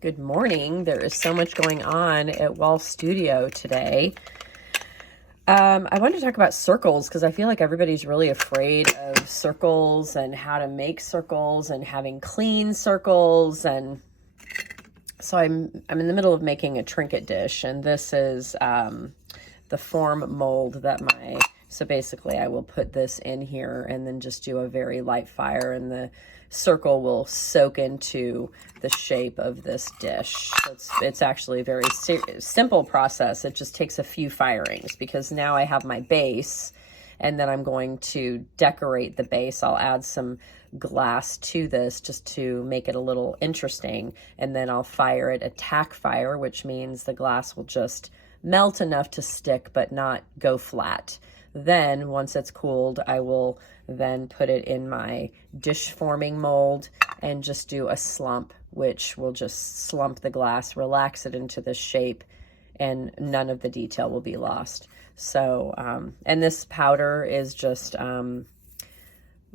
Good morning. There is so much going on at Wall Studio today. I wanted to talk about circles because I feel like everybody's really afraid of circles and how to make circles and having clean circles. And so I'm in the middle of making a trinket dish, and this is the form mold that so basically I will put this in here and then just do a very light fire, and the circle will soak into the shape of this dish. It's actually a very simple process. It just takes a few firings because now I have my base, and then I'm going to decorate the base. I'll add some glass to this just to make it a little interesting, and then I'll fire it a tack fire, which means the glass will just melt enough to stick but not go flat. Then once it's cooled, I will then put it in my dish forming mold and just do a slump, which will just slump the glass, relax it into this shape, and none of the detail will be lost. So, and this powder is just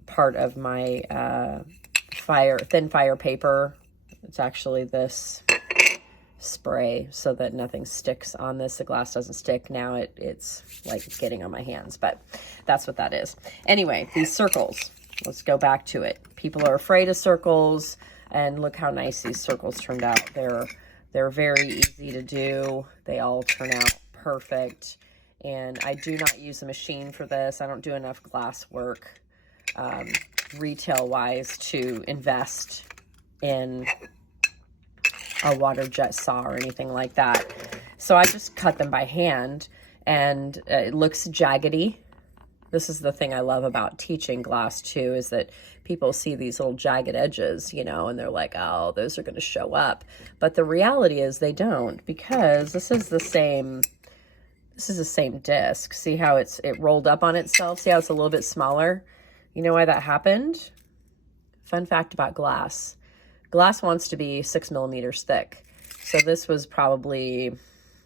part of my thin fire paper. It's actually this spray so that nothing sticks on this. The glass doesn't stick. Now it's like it's getting on my hands, but that's what that is. Anyway, these circles, let's go back to it. People are afraid of circles, and look how nice these circles turned out. They're very easy to do. They all turn out perfect. And I do not use a machine for this. I don't do enough glass work retail wise to invest in a water jet saw or anything like that. So I just cut them by hand, and it looks jaggedy. This is the thing I love about teaching glass too, is that people see these little jagged edges, and they're like, oh, those are going to show up. But the reality is they don't, because this is the same disc. See how it rolled up on itself? See how it's a little bit smaller? You know why that happened? Fun fact about glass. Glass wants to be 6 millimeters thick. So this was probably,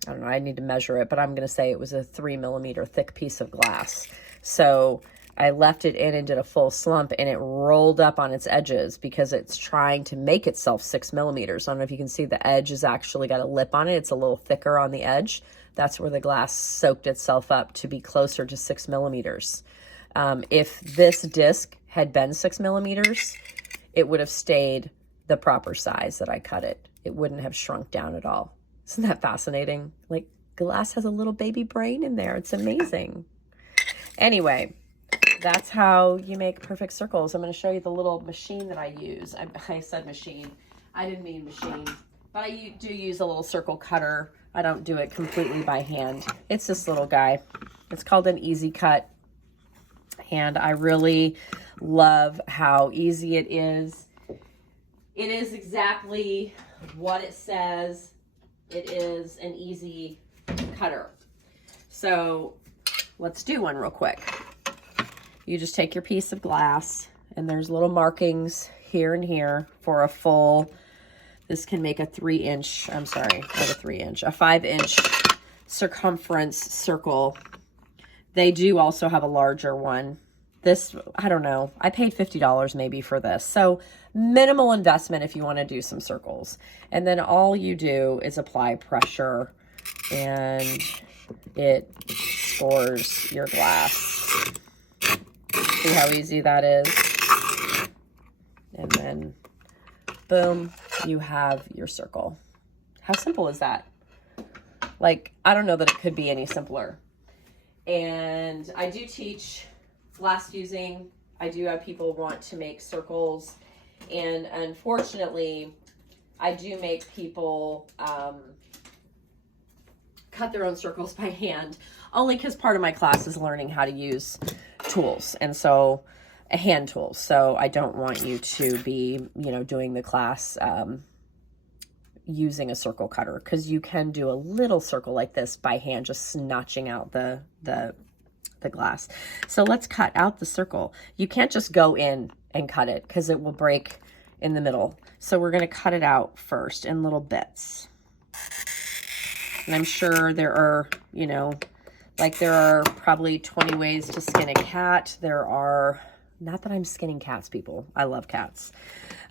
I don't know, I need to measure it, but I'm going to say it was a 3 millimeter thick piece of glass. So I left it in and did a full slump, and it rolled up on its edges because it's trying to make itself 6 millimeters. I don't know if you can see the edge has actually got a lip on it. It's a little thicker on the edge. That's where the glass soaked itself up to be closer to 6 millimeters. If this disc had been 6 millimeters, it would have stayed the proper size that I cut it. It wouldn't have shrunk down at all. Isn't that fascinating? Like, glass has a little baby brain in there. It's amazing. Anyway, that's how you make perfect circles. I'm going to show you the little machine that I use. I said machine. I didn't mean machine. But I do use a little circle cutter. I don't do it completely by hand. It's this little guy. It's called an Easy Cut. And I really love how easy it is. It is exactly what it says. It is an easy cutter. So let's do one real quick. You just take your piece of glass, and there's little markings here and here for a full, this can make a 3-inch, I'm sorry, not a 3-inch, a 5-inch circumference circle. They do also have a larger one. This, I don't know, I paid $50 maybe for this. So minimal investment if you want to do some circles. And then all you do is apply pressure, and it scores your glass. See how easy that is? And then boom, you have your circle. How simple is that? Like, I don't know that it could be any simpler. And I do teach glass fusing. I do have people want to make circles, and unfortunately I do make people cut their own circles by hand, only because part of my class is learning how to use tools, and so hand tools. So I don't want you to be, doing the class using a circle cutter, because you can do a little circle like this by hand, just notching out the glass. So let's cut out the circle. You can't just go in and cut it because it will break in the middle. So we're going to cut it out first in little bits. And I'm sure there are, there are probably 20 ways to skin a cat. There are, not that I'm skinning cats, people. I love cats.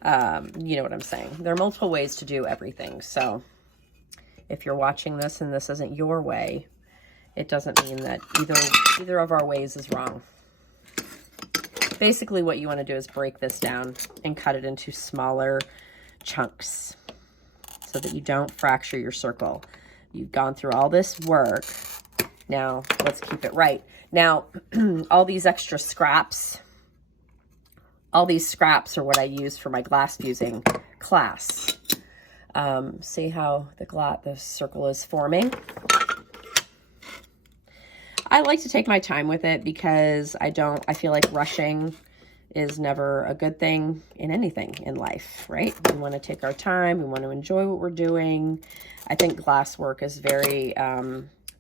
You know what I'm saying? There are multiple ways to do everything. So if you're watching this and this isn't your way, it doesn't mean that either of our ways is wrong. Basically, what you want to do is break this down and cut it into smaller chunks so that you don't fracture your circle. You've gone through all this work. Now, let's keep it right. Now, all these extra scraps, all these scraps are what I use for my glass fusing class. See how the circle is forming? I like to take my time with it because I feel like rushing is never a good thing in anything in life, right? We want to take our time. We want to enjoy what we're doing. I think glass work is very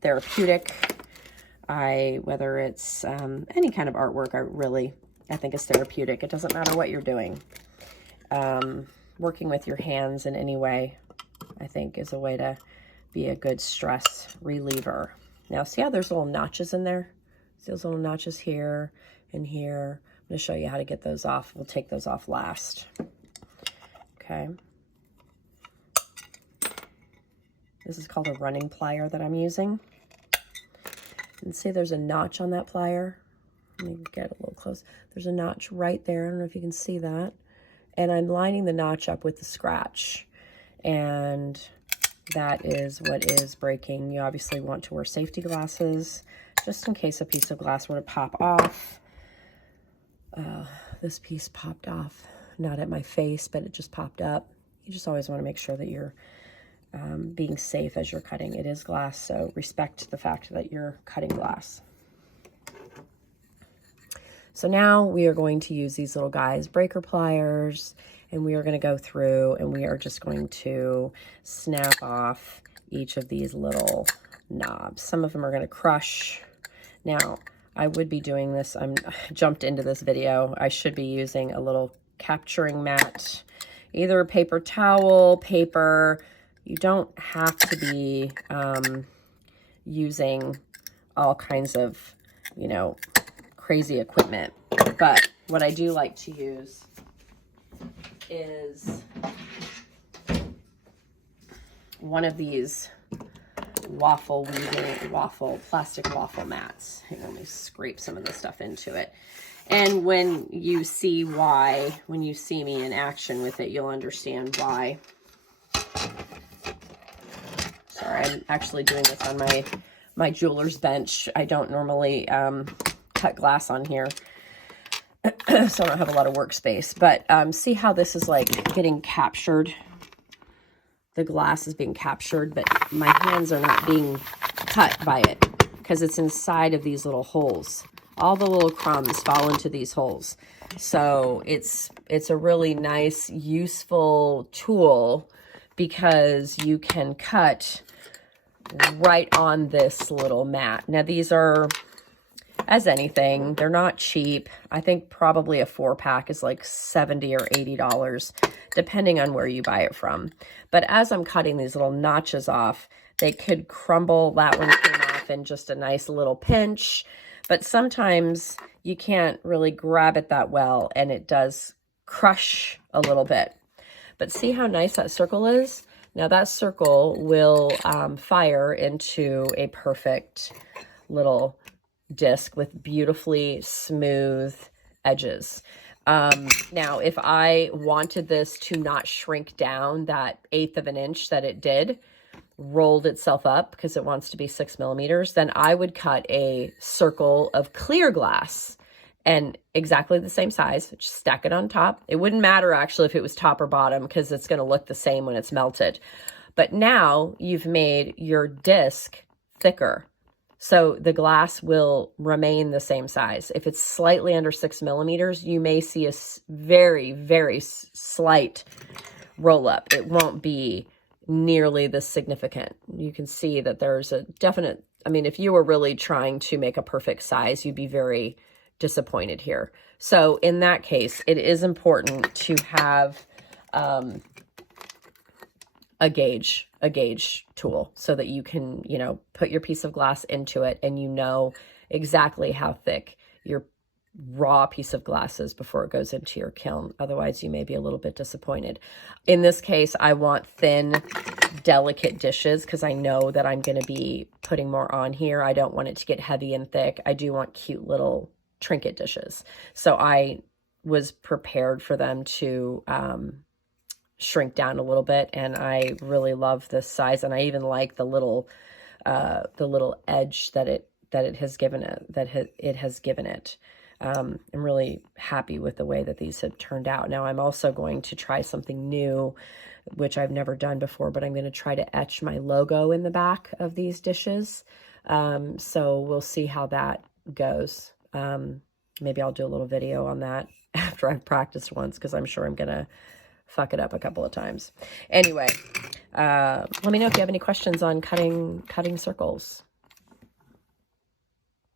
therapeutic. Whether it's any kind of artwork, I think it's therapeutic. It doesn't matter what you're doing. Working with your hands in any way, I think, is a way to be a good stress reliever. Now, see how there's little notches in there? See those little notches here and here? I'm going to show you how to get those off. We'll take those off last. Okay. This is called a running plier that I'm using. And see there's a notch on that plier. Let me get a little close. There's a notch right there. I don't know if you can see that. And I'm lining the notch up with the scratch. And that is what is breaking. You obviously want to wear safety glasses just in case a piece of glass were to pop off. This piece popped off, not at my face, but it just popped up. You just always want to make sure that you're being safe as you're cutting. It is glass, so respect the fact that you're cutting glass. So now we are going to use these little guys, breaker pliers, and we are going to go through and we are just going to snap off each of these little knobs. Some of them are going to crush. Now, I would be doing this. I jumped into this video. I should be using a little capturing mat, either paper towel, paper. You don't have to be using all kinds of, crazy equipment. But what I do like to use is one of these plastic waffle mats. Hang on, let me scrape some of the stuff into it. And when you see me in action with it, you'll understand why. Sorry, I'm actually doing this on my jeweler's bench. I don't normally cut glass on here, so I don't have a lot of workspace. But see how this is like getting captured? The glass is being captured, but my hands are not being cut by it because it's inside of these little holes. All the little crumbs fall into these holes. So it's a really nice, useful tool because you can cut right on this little mat. Now these are, as anything, they're not cheap. I think probably a 4-pack is like $70 or $80, depending on where you buy it from. But as I'm cutting these little notches off, they could crumble. That one came off in just a nice little pinch. But sometimes you can't really grab it that well, and it does crush a little bit. But see how nice that circle is? Now that circle will fire into a perfect little disc with beautifully smooth edges. Now, if I wanted this to not shrink down that 1/8 of an inch that it did, rolled itself up because it wants to be 6 millimeters, then I would cut a circle of clear glass and exactly the same size, just stack it on top. It wouldn't matter actually if it was top or bottom because it's going to look the same when it's melted. But now you've made your disc thicker. So the glass will remain the same size. If it's slightly under 6 millimeters, you may see a very, very slight roll up. It won't be nearly this significant. You can see that there's a definite, if you were really trying to make a perfect size, you'd be very disappointed here. So in that case, it is important to have a gauge tool so that you can, put your piece of glass into it and you know exactly how thick your raw piece of glass is before it goes into your kiln. Otherwise, you may be a little bit disappointed. In this case, I want thin, delicate dishes because I know that I'm going to be putting more on here. I don't want it to get heavy and thick. I do want cute little trinket dishes. So I was prepared for them to shrink down a little bit, and I really love this size, and I even like the little edge that it has given it. I'm really happy with the way that these have turned out. Now I'm also going to try something new, which I've never done before, but I'm going to try to etch my logo in the back of these dishes. So we'll see how that goes. Maybe I'll do a little video on that after I've practiced once, because I'm sure I'm going to fuck it up a couple of times. Anyway, let me know if you have any questions on cutting circles.